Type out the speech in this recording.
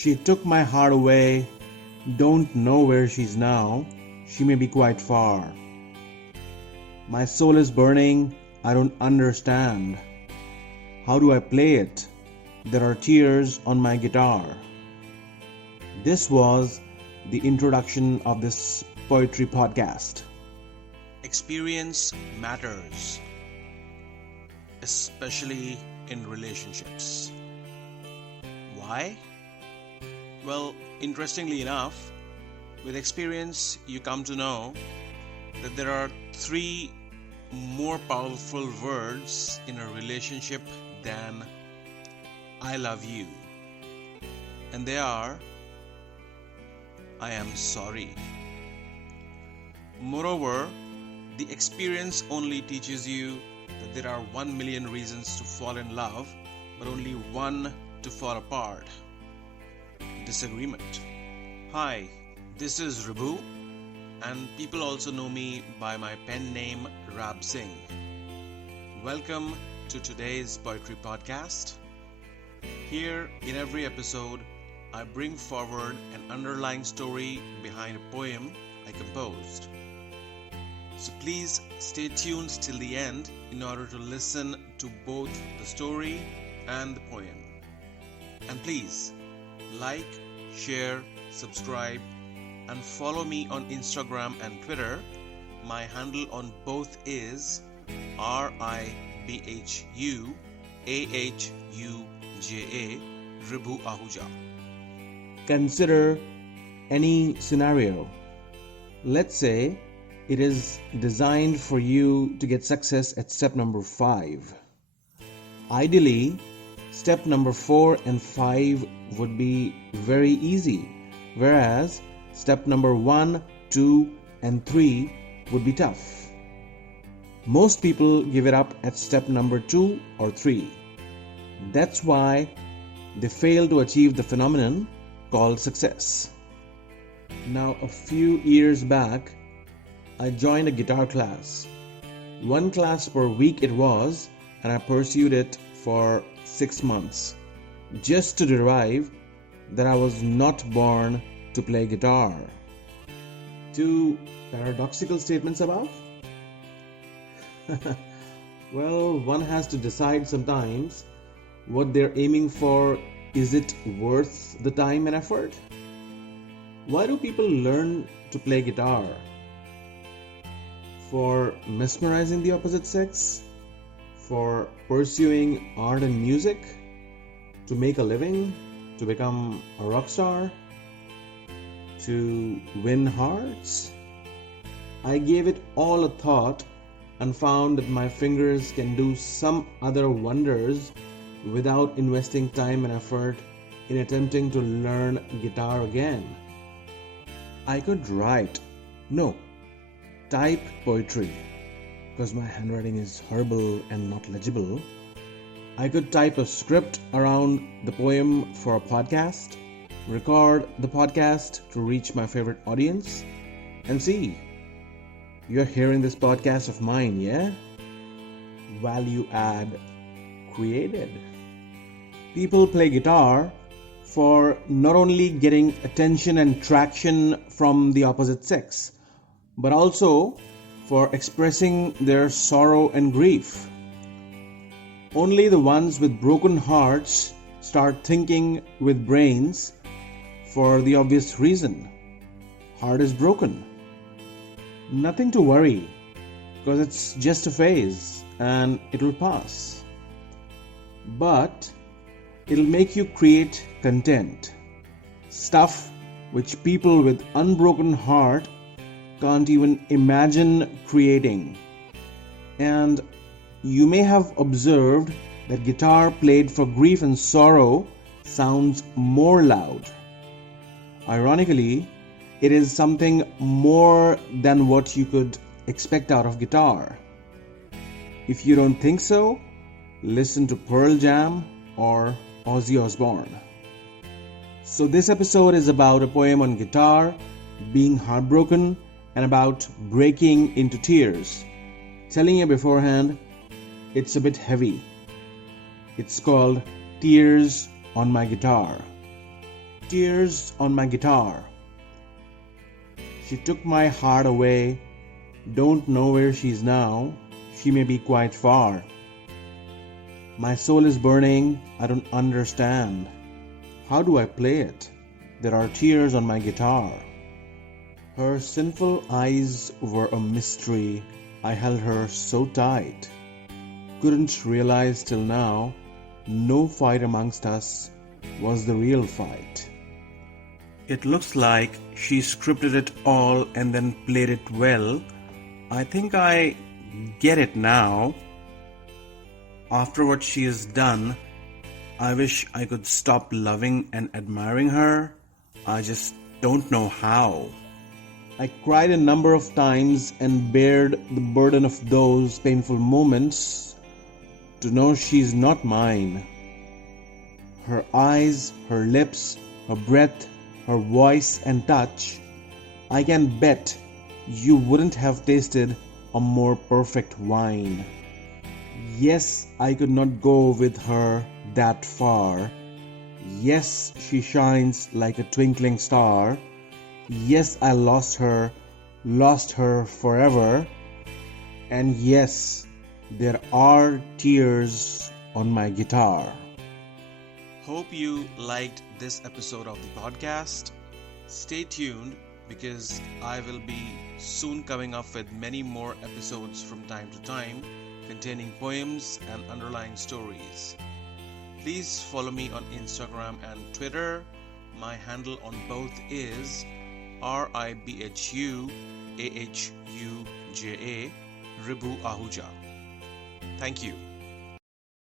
She took my heart away, don't know where she's now, she may be quite far. My soul is burning, I don't understand. How do I play it? There are tears on my guitar. This was the introduction of this poetry podcast. Experience matters, especially in relationships. Why? Well, interestingly enough, with experience you come to know that there are three more powerful words in a relationship than I love you. And they are, I am sorry. Moreover, the experience only teaches you that there are 1 million reasons to fall in love, but only one to fall apart. Disagreement. Hi, this is Ribu, and people also know me by my pen name Rab Singh. Welcome to today's poetry podcast. Here, in every episode, I bring forward an underlying story behind a poem I composed. So please stay tuned till the end in order to listen to both the story and the poem. And please, like, share, subscribe, and follow me on Instagram and Twitter. My handle on both is RIBHUAHUJA, Ribu Ahuja. Consider any scenario. Let's say it is designed for you to get success at step number 5. Ideally, step number 4 and 5 would be very easy, whereas step number 1, 2, and 3 would be tough. Most people give it up at step number 2 or 3. That's why they fail to achieve the phenomenon called success. Now, a few years back, I joined a guitar class. 1 class per week it was, and I pursued it for 6 months, just to derive that I was not born to play guitar. 2 paradoxical statements above? Well, one has to decide sometimes what they're aiming for. Is it worth the time and effort? Why do people learn to play guitar? For mesmerizing the opposite sex? For pursuing art and music? To make a living? To become a rock star? To win hearts? I gave it all a thought and found that my fingers can do some other wonders without investing time and effort in attempting to learn guitar again. I could type poetry, because my handwriting is horrible and not legible. I could type a script around the poem for a podcast, record the podcast to reach my favorite audience, and see, you're hearing this podcast of mine, yeah? Value add created. People play guitar for not only getting attention and traction from the opposite sex, but also for expressing their sorrow and grief. Only the ones with broken hearts start thinking with brains for the obvious reason. Heart is broken. Nothing to worry, because it's just a phase and it will pass. But it'll make you create content, stuff which people with unbroken heart can't even imagine creating. And you may have observed that guitar played for grief and sorrow sounds more loud. Ironically, it is something more than what you could expect out of guitar. If you don't think so, listen to Pearl Jam or Ozzy Osbourne. So this episode is about a poem on guitar, being heartbroken, and about breaking into tears. Telling you beforehand, it's a bit heavy. It's called Tears on My Guitar. tears on my guitar. She took my heart away, don't know where she's now, she may be quite far. My soul is burning, I don't understand. How do I play it? There are tears on my guitar. Her sinful eyes were a mystery, I held her so tight. Couldn't realize till now, no fight amongst us was the real fight. It looks like she scripted it all and then played it well. I think I get it now. After what she has done, I wish I could stop loving and admiring her. I just don't know how. I cried a number of times and bared the burden of those painful moments to know she's not mine. Her eyes, her lips, her breath, her voice and touch, I can bet you wouldn't have tasted a more perfect wine. Yes, I could not go with her that far. Yes, she shines like a twinkling star. Yes, I lost her forever. And yes, there are tears on my guitar. Hope you liked this episode of the podcast. Stay tuned because I will be soon coming up with many more episodes from time to time containing poems and underlying stories. Please follow me on Instagram and Twitter. My handle on both is RIBHUAHUJA, Ribu Ahuja. Thank you.